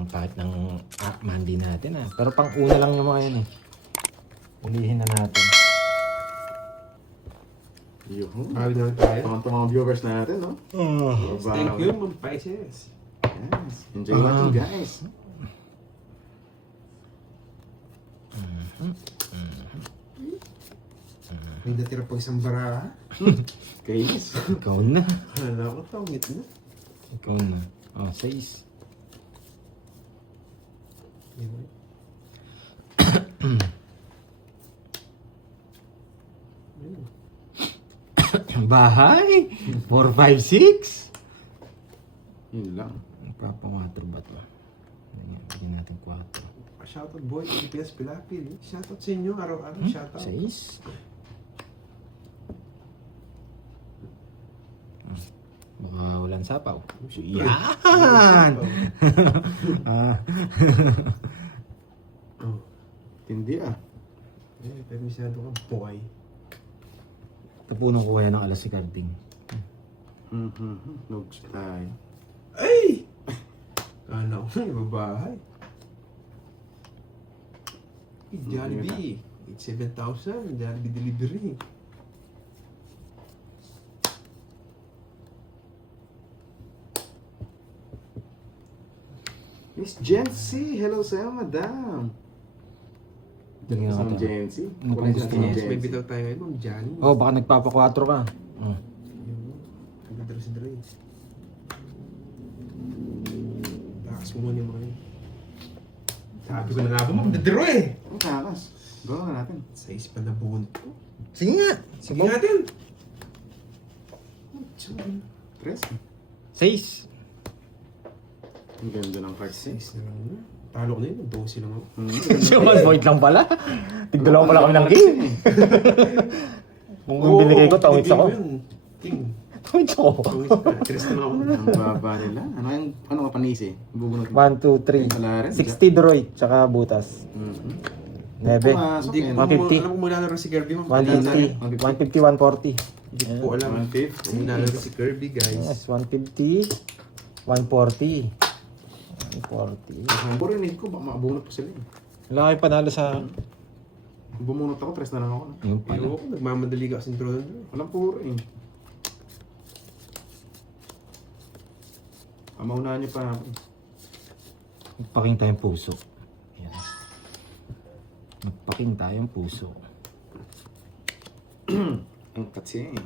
ang pahit ng mandi natin Pero pang una lang yung mga yan Ulihin na natin. Yuhu. Awin naman tayo. Tumang mga viewers natin, no? Yes, thank you, Ma'am Pisces. Yes. Enjoy watching, guys. May natira pang isang bara. Kainis. Ikaw na. Hala ko, tawangit na. Ikaw na. 6. Bahay! 4, 5, 6! Yun lang. Nagpapa-4 ba ito? Bigyan natin 4. Shoutout boy, Pilipinas Pilapil. Shoutout sa inyo, araw-araw shoutout. 6. Baka walang sapaw. Yan! Oh. Tindi Pero masyado ka, boy. Tapunan ko kaya ng alas si Carding. Nugs tayo. Ay! Kala ko na, babahay. Jollibee. 7,000. Jollibee delivery. Miss Jency. Hello sa'yo, madam. Tingnan Sa natin. Jency. Ano Wala pang siya gusto sa mo? Yes, may Jency. bitaw tayo ngayon, Ma'am Johnny. Oh, baka nagpapa-4 ka. Ang dres-dres. Takas mo muna yung mga yun. Sabi ko na nga ba, magdadro Ang takas. Gawa na natin. Size pa na buwan ko. Sige nga. Sige natin. Tres. 6. Ang ganda ng cards eh. Size na lang yun. Talo ko na yun, 12 lang ako. Si Mas Void lang pala. Tigdalawa pala kami ng king. Kung binigay ko, tawits ako. King. Tawits ako. Tawits pa. Tres na lang ako. Ang baba nila. Ano ka panisi? Bubunot. 1, 2, 3. 60 Droid, tsaka butas. 9. Pumasok Hindi yan. ko 150. alam kung maglalaro si Kirby. 150. 150, 140. Hindi ko alam 150. kung maglalaro si Kirby, guys. Yes, 150. 140. 140. Ang burinig ko, baka makabunot pa sila eh. Wala kayo panalo sa... Bumunot ako, tres na lang ako. Yung pala. Pero ako, nagmamadali ka kasing draw doon. Walang puro eh. Maunahan niyo pa ako. Magpaking tayong puso. Yan. Magpaking tayong puso. Ang katsi eh.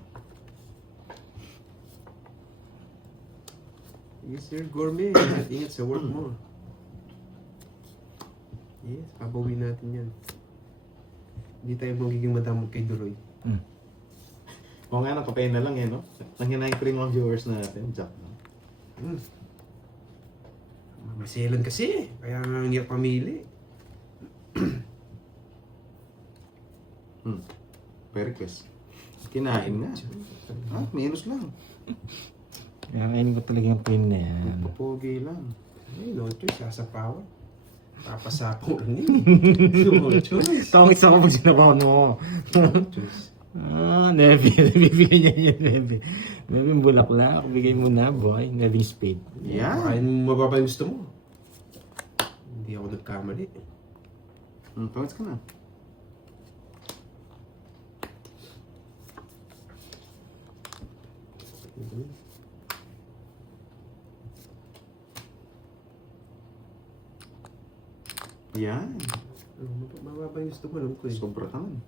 Yes, sir, gourmet. Ingat sa work mo. Yes, papawin natin yan. Hindi tayo magiging madamot kay Duroy. O nga, nakapain na lang eh, no? Nangyanayin ko rin mga viewers natin. Jack. Maselan kasi. Kaya nga ang hirap pamili. Perkes. Kinain nga. Ha? Minus lang. Kaya kainin ko talaga yung pin na yan. Papogi lang. Ay, no choice. Sasapawan. Papasapaw rin eh. No choice. Tawangit sa ako pag sinabaw mo. No choice. Nevi. Bibigyan niya yun, Nevi. Nevi, bulaklak. Bigay mo na, boy. Nevi spade. Yan. Baka yung mababa yung gusto mo. Hindi ako nagkamali. Tawag ka na. Yan. Mababa yung gusto mo, alam ko eh. Sobra ka man.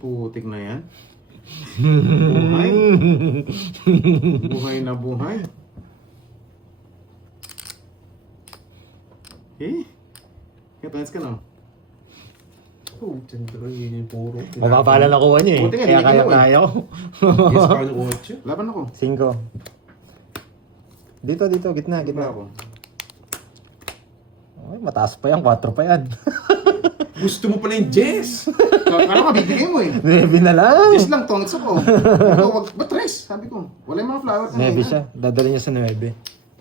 Putik na yan. Buhay. Buhay na buhay. Eh? Kaya ka na. Oh, tindro, yun yung puro. Mababa lang nakuha niya eh. Buti nga, Kaya binigay kaya mo eh. tayo. Yes, paano 8? Laban ako. 5. Dito, gitna. Gitna ako. Ay, mataas pa yan, 4 pa yan. Gusto mo pala yung Jess! Ano ka, bibigay mo eh. Nevi na lang. Yes lang, tongits ako. Wag, ba't tres? Sabi ko. Wala yung mga flower kanina. Nevi siya. Dadali niya sa 9.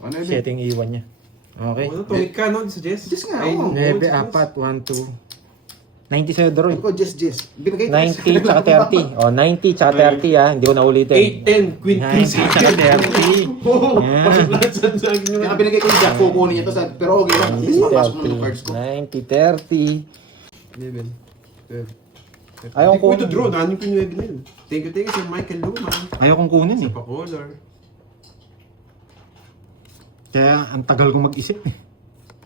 Ano yun? Setting iwan niya. Okay. Ano, tungit ka, no? Sa Jess? Jess nga, Ay, oo. no, 9, sa Jess. 4, 1, 2. 90 sa'yo, Droy. Ako, Jess. Binigay ko 90 tsaka 30. O, 90 tsaka 30 ha. Hindi ko na ulitin. 8, 10, queen, 90 tsaka 30. Pasok lahat sa akin Kaya naman. binigay ko yung Jack, kukunin niya to sa... Pero okay lang, at least mapasok mo yung cards ko. 90, 30. 11, 12. Ayaw Hindi ko ko- ito draw. Naan yung pinuwebe na yun. Thank you, Sir Michael Luma. Ayaw kong kunin Sa eh. pa-color. Kaya ang tagal kong mag-isip eh.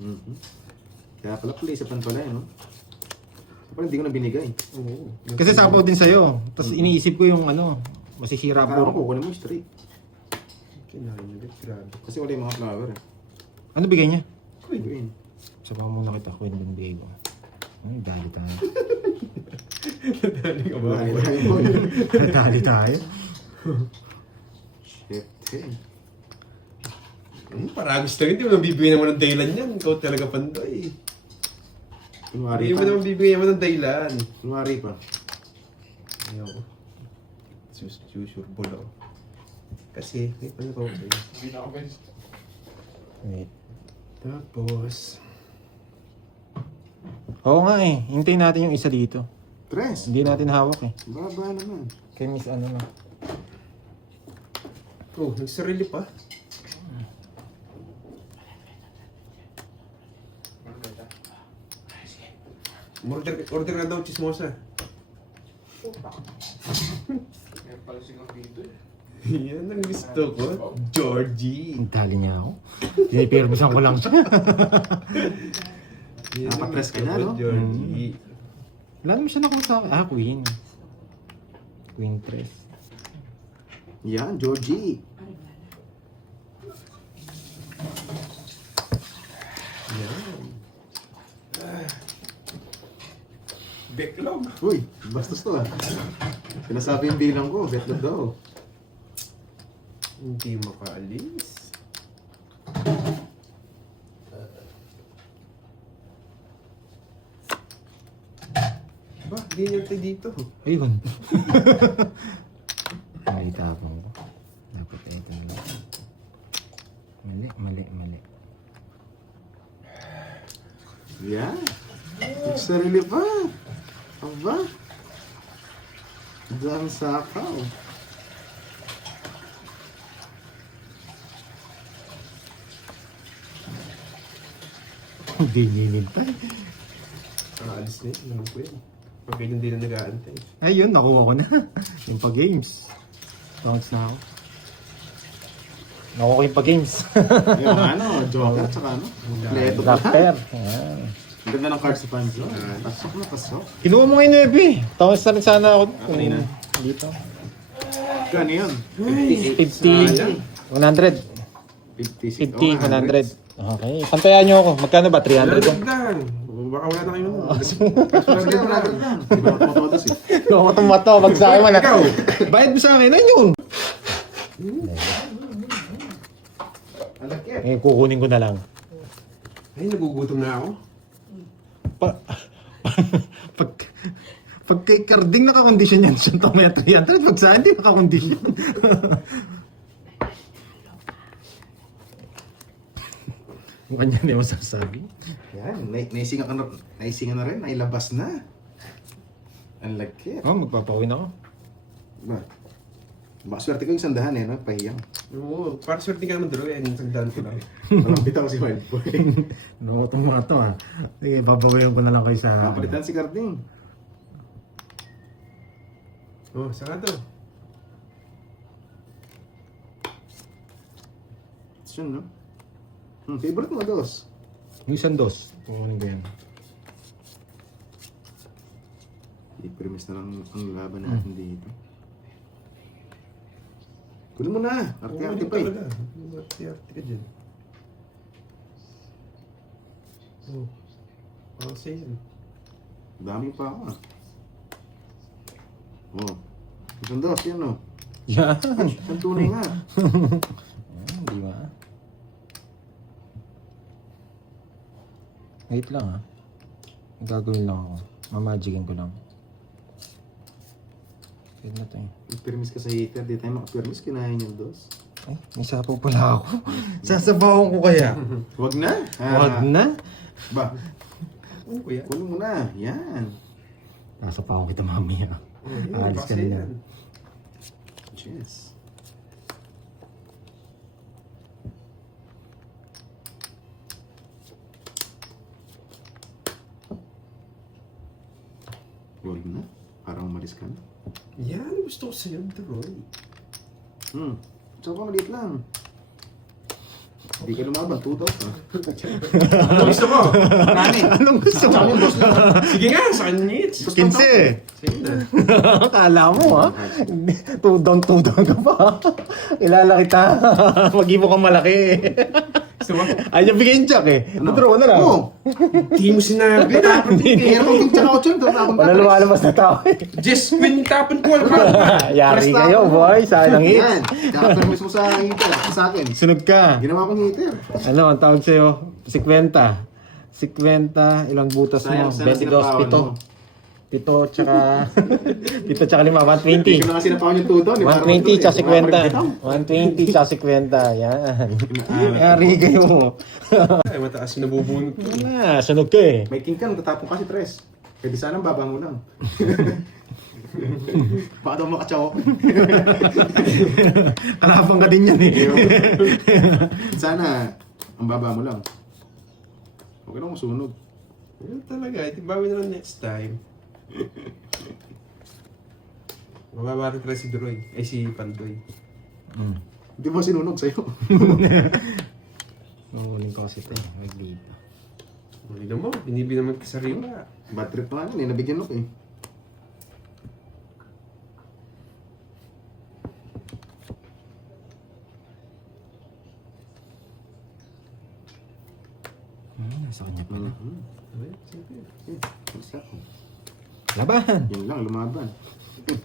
Mhm. Kaya pala isipan pala no? Pala hindi ko na binigay. Oo. Kasi sapaw din sa'yo. Tapos iniisip ko yung ano, masisira Kaya ako po. kukunin mo yung straight. Kinahin ulit. Grabe. Kasi wala yung mga flower eh. Ano bigay niya? Queen. Sabaw muna kita, Queen yung bigay ko. Ay, dali tayo. Dali ka ba? Dali tayo. Shit. Paragos lang. Hindi mo naman bibigyan naman ng dahilan yan. Ikaw talaga pandoy. Kunwari Hindi mo pa. naman bibigyan naman ng dahilan. Kunwari pa. Ayaw ko. Sure, bolo. Kasi, may paano ko sa'yo. Wait. Tapos, Oo nga eh. Hintayin natin yung isa dito. Tres. Hindi natin hawak eh. Baba naman. Kay Miss ano na. oh, nagsarili pa. Order na daw, chismosa. Yan ang gusto ko. Georgie. Ang dali niya ako. Pinipirmisan ko lang siya. Yan ang Napapress ka gusto na, ko, no? Georgie. Wala naman siya nakuha sa akin. Ah, Queen. Queen 3. Yan, Georgie. Yan. Backlog. Uy, bastos to ah. Sinasabi yung bilang ko, bet na daw. Hindi makaalis. Ba, di niya tayo dito. Ayun. Mali tapang ko. Dapat ito na lang. Mali. Yan. Nagsarili pa. Aba. Dang sakaw. Hindi ninintay. Nakaalis na yun. Alam ko yun. Pag ganyan din na nag-aantay. Ayun, nakuha ko na. Yung pa-games. Bounce na ako. Nakuha ko yung pa-games. Yung ano, joker, tsaka ano. Kompleto pa. Black pair. Ayan. Ang ganda ng cards sa Panzo. Pasok na, pasok. Kinuha mo ngayon, Ebe. Tawas na rin sana ako. kanina. Dito. Kano yun? 50. 100. 56. 50, 100. Okay. Pantayan nyo ako. Magkano ba? 300 ko? lang. Baka wala na kayo nun. Sige, wala ka lang. Di ba ako tumatodos eh? Ako tumato. Magsaya mo na. Ikaw. Bayad mo sa akin. Ayun yun. Alakit. Eh, kukunin ko na lang. Ay, nagugutom na ako. Pag pag kay Carding nakakondisyon yan siya may 300. Pag sa hindi nakakondisyon. Kung kanya hindi masasabi. Yan, naisingan na rin, nailabas na. Ang lagkit. Oh, magpapawin ako. Ba? Maswerte ko yung sandahan eh, no? Pahiyang. Oo, para swerte ka naman dalawa yan. Sagdaan ko lang. Malapit ako si Wild Boy. Naku, itong mga to ha. Sige, babawihan ko na lang kayo sa... Kapalitan si Carding. Oh, saka to. It's yun, no? Favorite mo, dos. Yung isang dos. Kukunin ko yan. I-premise na lang ang laban natin dito. Kunin mo na. Arte-arte pa eh. Arte-arte ka dyan. Oh. Parang sa'yo. Dami pa ako ah. Oh. Isang dos, yan no. Yan. Ang tunay nga. Hindi ba? Wait lang ha. Gagawin lang ako. Mamagicin ko lang. Wait na tayo. I-premise ka sa hater. Di tayo maka-premise. Kinahin yung dos. Ay, may sapaw pala ako. Sasabawan ko kaya. Huwag na. Wag na. Ba, Ano ko yan? kunin mo na. Yan. Nasa pa ako kita mamaya. Alis ka na yan. Cheers. Roll na. Parang umalis ka na. Yan, gusto ko sa'yo, Roy. So, maliit lang. Hindi ka lumaban, 2,000. Ano gusto mo? Nani? Anong gusto mo? Yung boss na. Sige nga, sa kanya needs. 15. Sige na. Akala mo ha? Two down ka pa. Kilala kita. Mag-ibo kang malaki. Gusto mo? Ay, yung bigay yung check eh. Withdraw na lang. Oo. Di mo sinabi. Kaya kung tsaka 8 ito, tapon Wala lumalabas na tao eh. Just when tapon ko, alam Yari kayo boy. Sayang hits. Yan. Kaka mismo sa heater. Sa akin. Sunog ka. Ginawa kong heater. Ano, ang tawag sa'yo? 50. 50, ilang butas mo? Sayang, sana 22, sinapawan mo. 7, tsaka 7 tsaka 5, 120. Hindi ko na kasi napawan yung 2,000. 120 tsaka 50. 120 tsaka 50. Yan. Yari kayo. Ay, mataas na bubunot. Wala, sunog ka eh. May king ka, tatapon kasi 3. Pwede sana baba mo lang. Baka daw makatsaw. Kalapang ka din yan eh. Sana, ang baba mo lang. Okay lang kung sunog. Ano talaga, itibawi na lang next time. Mababa rin try si Droy. Ay, si Pandoy. Hindi ba sinunog sa'yo? Nanguling ko kasi ito eh. Maglita. Hindi naman, binibi naman kasariwa. Bad trip pa nga, nabigyan ako eh. Nasa kanya pa. Ay, sige. Basta ako. Laban! Yun lang, lumaban.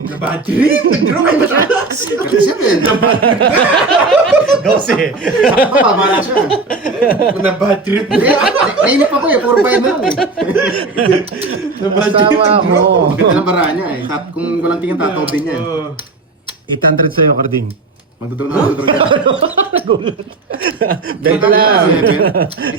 Nabadri! Droy, mataas! 37! 12! Baba lang siya. Nabadri! Nainip ako eh, 4-5 na lang eh. Kasama ako. Ganda ng bara niya eh. Kung walang tingin, tatawin niya eh. 800 sa'yo, Carding. Magdodoro na magdodoro niya. Nagulat. Bento lang.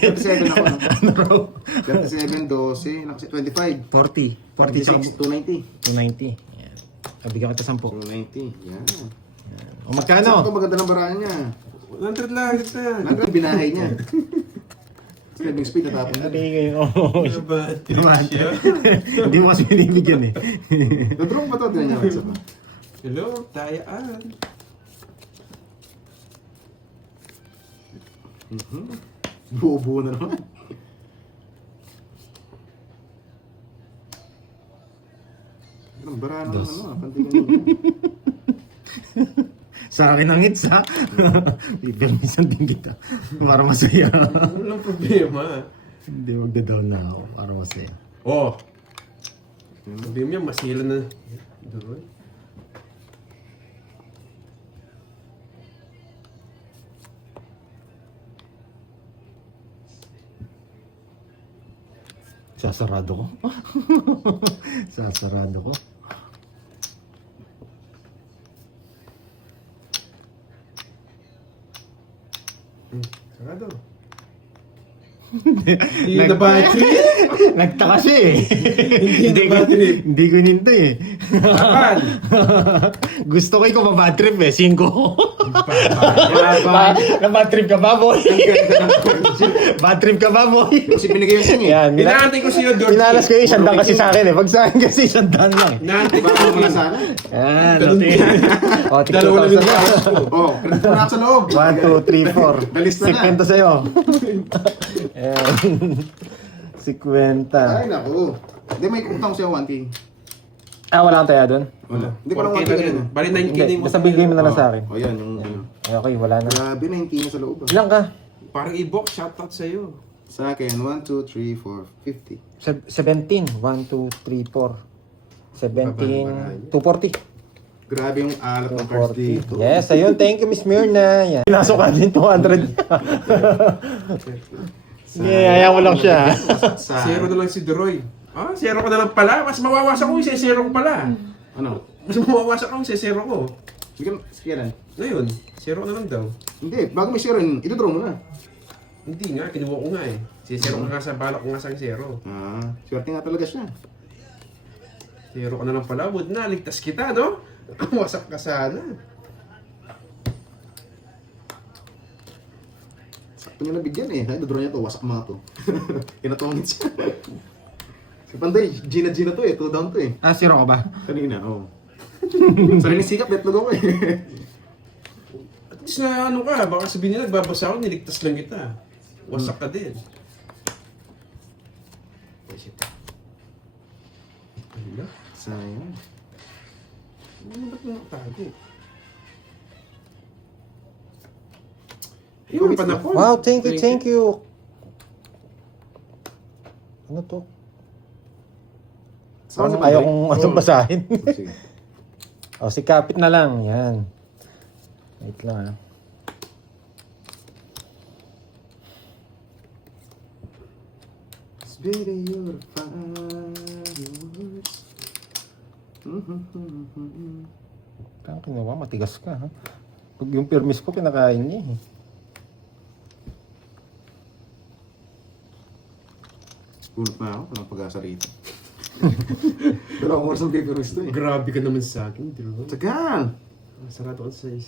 37 ako. Ano raw? 37, 12, 25. 40. 40 tsaka 26, 290. 290. Yan. Kabigyan kita 10. 290, yan. O magkano? Ito maganda ng bara niya. 100 lang, ito. Nandun binahay niya. Sliding speed natapon Hindi na. kayo. Nabadri Naman. siya. Hindi mo kasi binibigyan eh. Nag-drop pa to, tinan niya. Isa pa. Hello, tayaan. Buo-buo na naman. Ang bara na Dos. ano, pantingin mo. Sa akin ang hits ha. Pipirmisan din kita. Para masaya. Walang problema. Hindi, magda-down na ako. Para masaya. Oh! Sabi mo yan, masila na. Droy. Sasarado ko. Sasarado ko. Sarado. Hindi na battery? Nagtaka siya eh. Hindi na bad trip. Hindi ko hinintay eh. Kapan? Gusto ko ikaw ma-bad trip eh. 5. Kapan? Na-bad trip ka ba, boy? Bad trip ka ba, boy? Kasi binigay yung sing eh. Yan. Inaantay ko sa'yo, Dorothy. Minalas ko yung 100 kasi sa akin eh. Pag sa akin kasi 100 lang eh. Inaantay ko Baka mo na sana. Yan. O, tig Dalawa na 2,000 yung na. taas ko. Oh, credit mo na ako sa loob. 1, 2, 3, 4. Nalis na na. 50 sa'yo. Ayan. 50. Ay, naku. Hindi, may utang ko sa'yo 1K. Ah, wala kang taya doon? Wala. Hindi ko lang 4K 1K na rin. rin. Bali 9K Hindi, na yung basta bigay mo na lang sa akin. Oh, yan, yung ano. Ay, okay, wala na. Grabe, 9K na sa loob ah. Ilan ka? Parang i-box, shoutout sa'yo. Sa akin, 1, 2, 3, 4, 50. 17. 1, 2, 3, 4. 17. 240. Grabe yung alat ng cards 240. dito. Yes, ayun. Thank you, Miss Myrna. Yan. Pinasok ka din 200. Yeah, ayaw mo lang siya. Sa... Zero na lang si Droy. Ah, zero ka na lang pala. Mas mawawasak ko yung zero ko pala. Ano? Mas mawawasak ko yung zero ko. Sige lang. Ngayon, zero na lang daw. Hindi, bago may zero yun, ito-draw mo na. Hindi nga, kinuha ko nga eh. Zero ko nga sa balak ko nga sa zero. Swerte nga talaga siya. Zero ka na lang pala. Wood na, ligtas kita, no? Wasak ka sana. Sakto niya nabigyan eh. Ay, dodraw niya to. Wasak mga to. Kinatungit siya. Si Panday, Gina to eh. 2 down to eh. Ah, zero ka ba? Kanina, oo. Sarili sikap, detlog ako eh. At least na ano ka, baka sabihin nila, nagbabasa ako, niligtas lang kita. Wasak ka din. Ano? Sayang. Ano ba't nakatago? Iwan pa na po. Wow, thank you. Ano to? Saan si Ayaw Panday? kong anong basahin. Sige. O, si Kapit na lang. Yan. Wait lang ah. Baby, you're fireworks. Kaya kinuha, matigas ka ha. Pag yung permis ko, kinakain niya eh. Punot na ako, walang pag-asa rito. Dalawang oras ang paper to eh. Grabe ka naman sa akin, Drew. Tagal! Sarado ka sa is.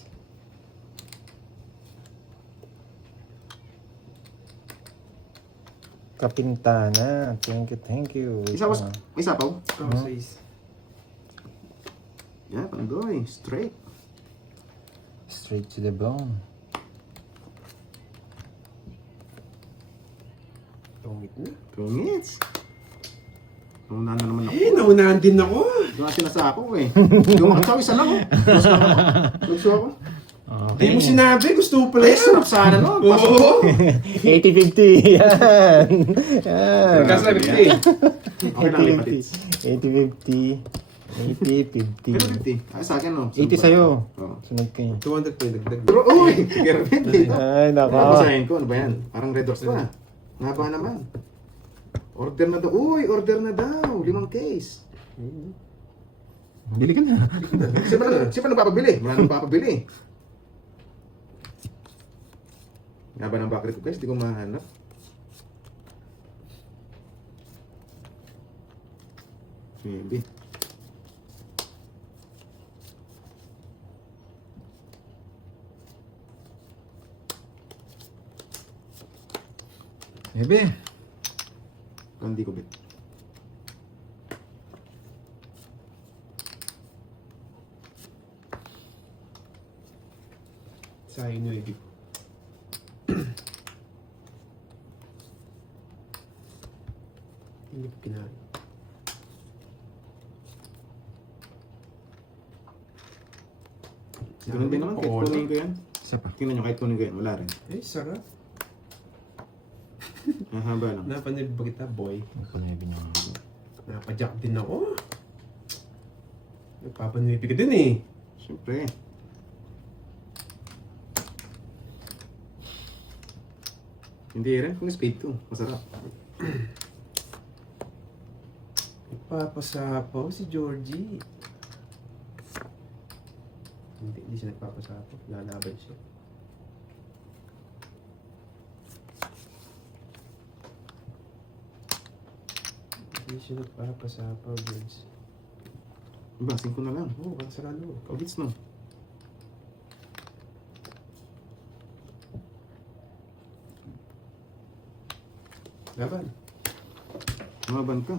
Kapintana. Thank you. Wait Isa ko, lang, ah. may sapaw? Ikaw sa is. Yeah, Pandoy, straight. Straight to the bone. Tungit na. 2 minutes. Naunahan na naman ako. Eh, naunahan din ako. Doon nga sinasapaw eh. Dumakit isa lang oh. Lugso ako. Hindi mo sinabi, gusto mo pala Ay, yan. sarap sana no. Pasok Oo. 80-50. Yan. Yan. Kasabi ko eh. Okay lang, lipatits. 80-50. 80-50. Pero 50. Ay, sa akin no. 80 sa'yo. Oo. Sunod kayo. 200 pa yung dagdag. Pero, uy! Gervin dito. Ay, Ano nako. basahin ko? Ano ba yan? Parang Red Doors pa. Nga naman? Order na daw. Uy, order na daw. 5 case. Bili ka na. Siya pa nagpapabili. Wala nang papabili. Nga ba ng backlit ko guys? Di ko mahanap. Maybe. Ebe. Hindi ko bet. Sa inyo, Eddie. Hindi ko kinain. Ganun din naman, kahit kunin ko yan. Isa pa. Tingnan nyo, kahit kunin ko yan, wala rin. Eh, sarap. Mahaba lang. Napanib ba kita, boy? Nagpanebi niya nga. Napadyak din ako. Nagpapanuipi ka din eh. Siyempre. Hindi rin, kung speed 2. Masarap. Nagpapasapaw si Georgie. Hindi siya nagpapasapaw. Lalaban siya. Hindi siya nagpapasapaw, George. Diba, 5 na lang. Oo, baka sarado. Kagits no. Laban. Lumaban ka.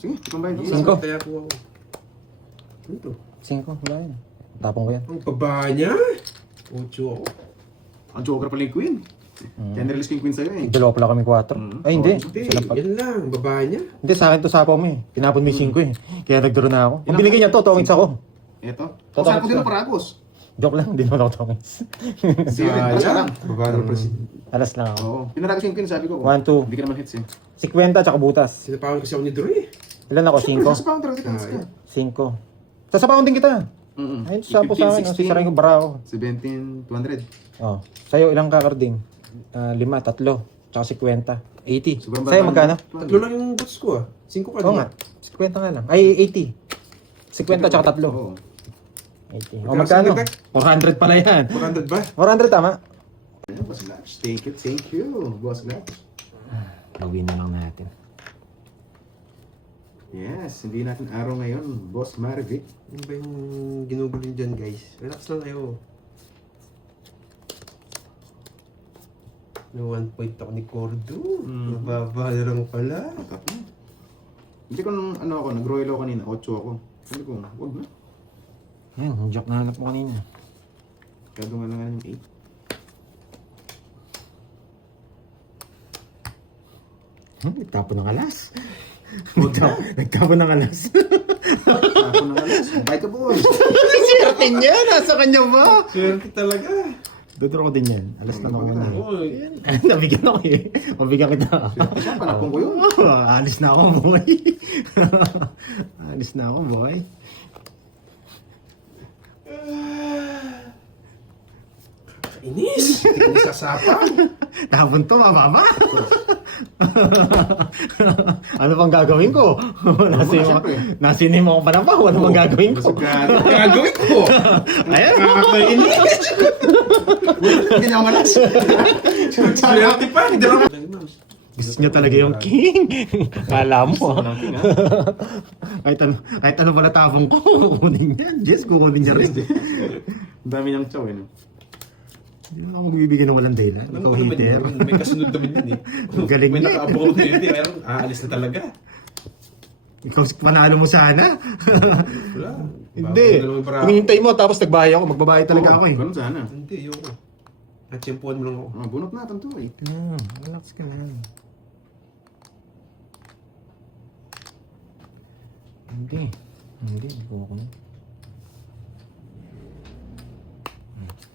Sige, ipambayad ko. Cinco. Kaya po ako. Ano to? 5. Wala yun. Tapong ko yan. Ang baba niya. 8 ako. Ang joker pala yung queen. Kaya nirelease ko yung queen sa'yo eh. Dalawa pala kami 4. Ay, hindi. Hindi, Sila pa. yan lang. Baba niya. Hindi, sa akin to sapaw mo eh. Tinapon mo yung 5 eh. Kaya nagduro na ako. Kung binigay niya to, tongits ako. Eto. O Totoo saan ko din siya. ang paragos? Joke lang, hindi naman ako tongits. Hindi rin, alas ka lang. Baba ng president. Alas lang ako. Oo. Pinaragos ko yung queen, sabi ko. 1, 2. Hindi ka naman hits eh. 50 tsaka butas. Sinapawan kasi ako ni Drew eh. Ilan ako? Sa pound talaga ka. 5. Sasapawan din kita. Ayun, sapo sa akin. Sisarayin ko bara ako. 17, 200. Oh. Sa'yo, ilang kakarding? 5, 3. Tsaka 50. 80. Sobrang Sa'yo, baba. magkano? Tatlo lang yung boots ko ah. 5 ka Oo nga. 50 nga lang. Ay, 80. 50 tsaka 3. Oo. 80. O, magkano? 400 pala yan. 400 ba? 400 tama? Ayan, Boss Labs. Thank you. Boss Labs. Gawin na lang natin. Yes, hindi natin araw ngayon, Boss Marvic. Ano ba yung ginugulo nyo dyan, guys? Relax lang kayo. No 1 point ako ni Cordo. Mababa na lang pala. Matap na. Hindi ko nung ano ako, nag-royal ako kanina, 8 ako. Sabi ko, wag na. Yan, yung joke na hanap mo kanina. Kado nga lang yung 8. Nagtapon ng alas. Wag na. Nagtapon ng alas. Ako na alas. Bye ka, boy. Swerte niya, nasa kanya ba? Swerte talaga. Dodro ko din yan. Alas na ako na. Oy. Nabigyan ako eh. Mabigyan kita. Siya, panapon ko yun. Alis na ako, boy. Alis na ako, boy. Inis! Hindi ko nasasapa. Tapon to, mababa. Ano pang gagawin ko? Siyempre. Nasinim ako pa na pa. Ano pang gagawin ko? Gagawin ko. Ayan. Inis! Hindi na ako malas. Swerte pa. Hindi lang. Gusto niya talaga yung king. Kala mo. Kahit ano pala tapong ko, kukunin niya. Jess, kukunin niya rin. Ang dami niyang chow, eh. No? Hindi mo ako magbibigyan ng walang dahilan. Alam Ikaw ko naman hater. yun. May kasunod naman yun eh. Ang galing May niya. nakaabang ko yun eh. Meron, aalis na talaga. Ikaw panalo mo sana. Wala. Hindi. Bago na lang yung para- Hinihintay mo tapos nagbahay ako. Magbabahay talaga ako eh. Ganun sana. Hindi, ayoko. Natsyempuhan mo lang ako. Bunot natin to, eh. Relax ka na. Hindi. Hindi ko ako.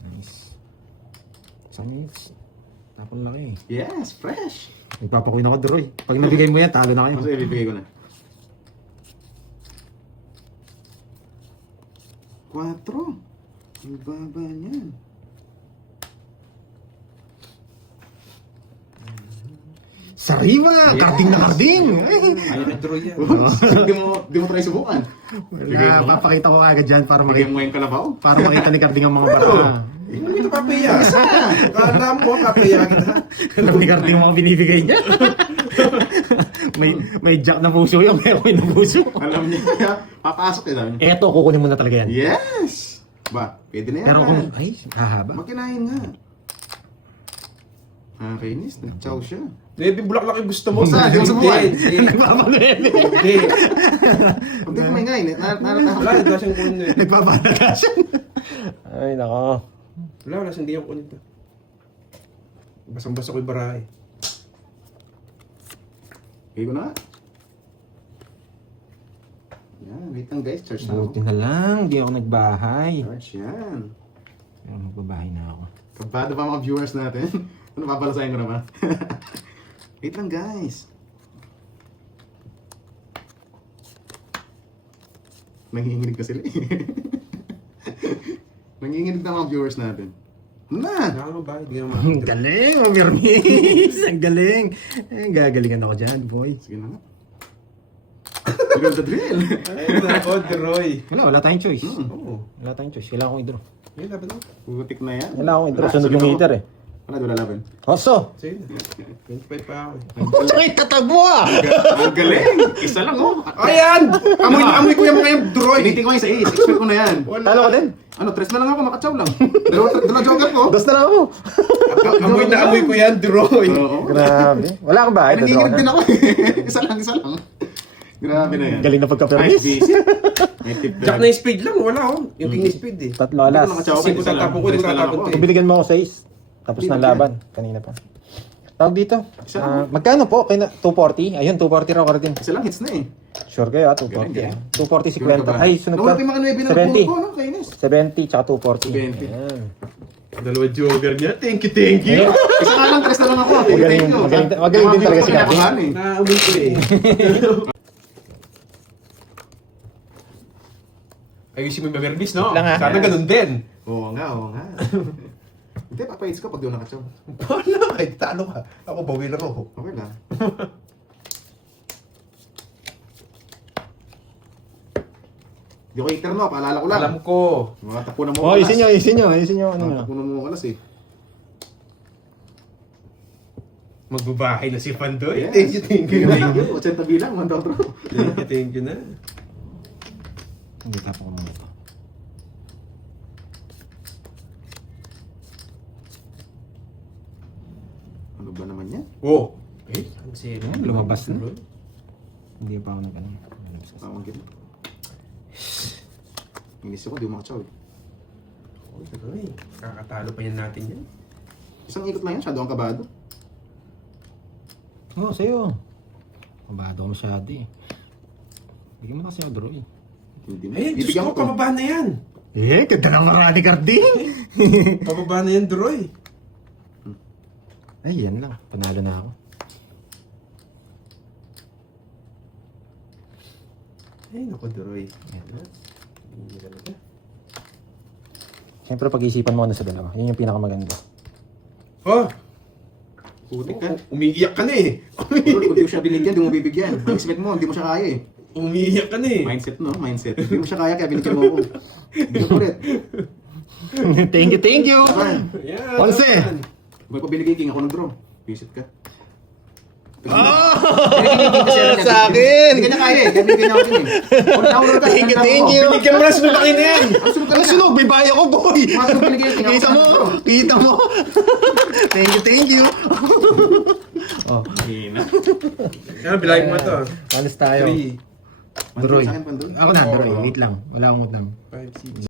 Nice. Isang minutes. Tapon laki eh. Yes, fresh. Nagpapakuin ako, Droy. Pag nabigay mo yan, talo na kayo. Mas ibibigay ko na. 4. Ang baba niyan. Sariwa! Yes! Karding na karding! Ayaw na Troy yan. Di mo try subukan. Bigay Wala, mo. papakita ko agad dyan para Bigyan makita, mo yung kalabaw. para makita ni Karding ang mga bata. Hindi kita papaya. Kala mo, papaya kita. Alam ni Karding ang mga binibigay niya. may jack na puso yung may ako'y na puso. Alam niya, papasok eh, sabi niya. Eto, kukunin mo na talaga yan. Yes! Ba, pwede na yan. Pero kung, ay, hahaba. Makinain nga. Kainis, nag-chow siya. Maybe bulaklak yung gusto mo. Basta, di mo subukan. Hindi. Nagpapanuebe. Hindi. Hindi ko may ngayon, naratahap. Wala, wala siyang kunin eh. Nagpapalaga siya. Ay, nako. Wala siyang hindi yung kunin to. Basang-basa ko yung barahe. Bigay ko na. Yan, wait lang guys, charge na ako. Buti na lang, di ako nagbahay. Charge yan. Pero magbabahay na ako. Kabado pa mga viewers natin. Ano, papalasahin ko na ba? Wait lang guys. Nanginginig na sila eh. Nanginginig na mga viewers natin. Ano na? Nakakabay, di naman. Ang galing, Mirmis! Ang galing! Eh, gagalingan ako dyan, boy. Sige na nga. Drill the drill. Ay, nako, Roy. Wala tayong choice. Oo. Wala tayong choice. Kailangan kong i-draw. Ayun, dapat ako. Putik na yan. Kailangan kong i-draw. Sunod yung meter eh. Wala, wala laban. Oso! Sige na. 25 pa ako eh. Sakit katagbo ah! Ang galing! Isa lang oh. Ayan! Amoy na amoy ko yung mga yung Roy. Tinitin ko ngayon sa ace. Expect ko na yan. Talo ko din. Ano, 3 na lang ako, makatsaw lang. Dalawa joker ko. Dos na lang ako. Amoy na amoy ko yan, Roy. Oo. Grabe. Wala kang bahay. Nanginginig din ako eh. Isa lang. Grabe na yan. Galing na Nice, pagka-permis. busy. May tip Jack na yung speed lang, wala oh. Yung king speed eh. Tatlo alas. Hindi ko nakatsaw. Kasi kung tatapon ko, hindi ko tatapon to Kung eh. binigyan mo ako sa is, tapos Hindi, na laban. Kanina pa. Tawag dito. Isa lang. Magkano po? Kaya 240? Ayun, 240 raw ka rin. Isa lang hits na eh. Sure kayo 240 Galing, ah. 240 si Sure ka Kwenta. ba? Ay, sunod Nawala ka. pa yung mga 9 na napuno ko, 70. no? Kainis. 70 tsaka 240. 70. Ayan. Dalawa joker niya. Thank you. Isa nga lang, 3 na lang ako. Magaling- Thank you. magaling din talaga si Gabi. Kinakabahan eh. Naamoy ko eh. Ayusin mo yung mamerbis, no? Lang, ah. Sana ganun din. Oo nga. Hindi, papahits ko pag doon nakatsaw. Paano? Ay, talo ka. Ako, bawi lang ako. Okay lang. Di ko hater mo, paalala ko lang. Alam ko. Mga tapunan mo Oh, alas. isin nyo. Ano Mga nyo? tapunan mo alas eh. Magbabahay na si Pandoy. Yes. Thank you. Thank you. 80 bilang, 1 down draw. Thank you na. Hindi tapos ko muna ito. Ano ba naman yan? Oh. Eh, ang zero. Lumabas na. Hindi pa ako nag-ano. Tawag kita. Inis ako, di umakchaw eh. Oh, Pandoy. Kakatalo pa yan natin yan. Isang ikot lang yan, shadow ang kabado. Oo, sa'yo. Mabado ko masyado eh. Bigyan mo na kasi ako draw eh. Hindi mo. Eh, Diyos Bibigyan ko, ko to. pababa na yan. Eh, ganda ng marami carding. Pababa na yan, Droy. Ay, yan lang. Panalo na ako. Ay, naku, Droy. Hindi talaga. Siyempre pag-isipan mo ano sa dalawa. Yun yung pinakamaganda. Oh! Putik ka. Umiiyak ka na eh. Kung di mo siya binigyan, di mo bibigyan. Ang expect mo, hindi mo siya kaya eh. Umiiyak ka na eh. Mindset no, mindset. Hindi mo siya kaya, kaya binigyan mo ako. Bigyan ko ulit. Thank you, thank you! Ayan. Yan. Onse! naman. May pa binigay king, ako nag-draw. Visit ka. Sa akin! Hindi ka niya kaya eh, kaya binigyan niya ako yun eh. Thank you, thank you! Binigyan mo na sa laki na yan. Ang sunod ka Ang na. sunog, may bayo ko, boy! Mga sunod binigay yung king, Kita mo! Kita mo! Thank you, thank you! Oh, Yan, bilangin mo to. alis tayo. 3, Droy. Sa akin, Pandoy. Ako na, Droy. Wait lang. Wala akong utang. 5, 6,